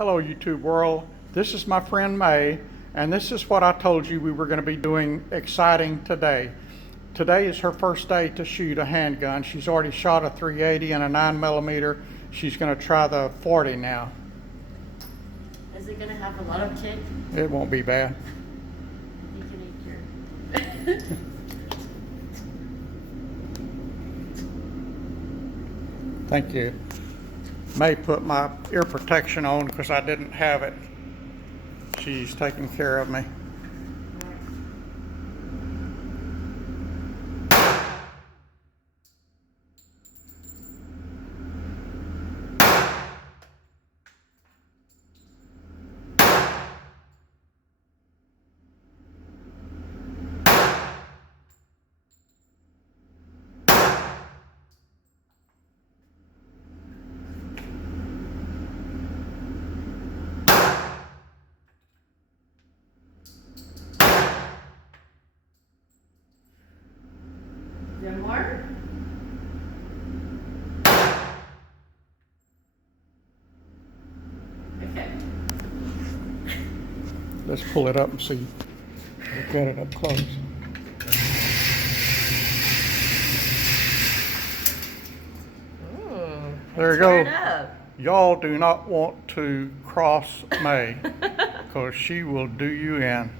Hello YouTube world, this is my friend May, and this is what I told you we were going to be doing exciting today. Today is her first day to shoot a handgun. She's already shot a 380 and a 9mm. She's going to try the 40 now. Is it going to have a lot of kick? It won't be bad. You can eat your... Thank you. May put my ear protection on because I didn't have it. She's taking care of me. Is there more? Okay. Let's pull it up and see. Look at it up close. Ooh, There you go. Y'all do not want to cross May because she will do you in.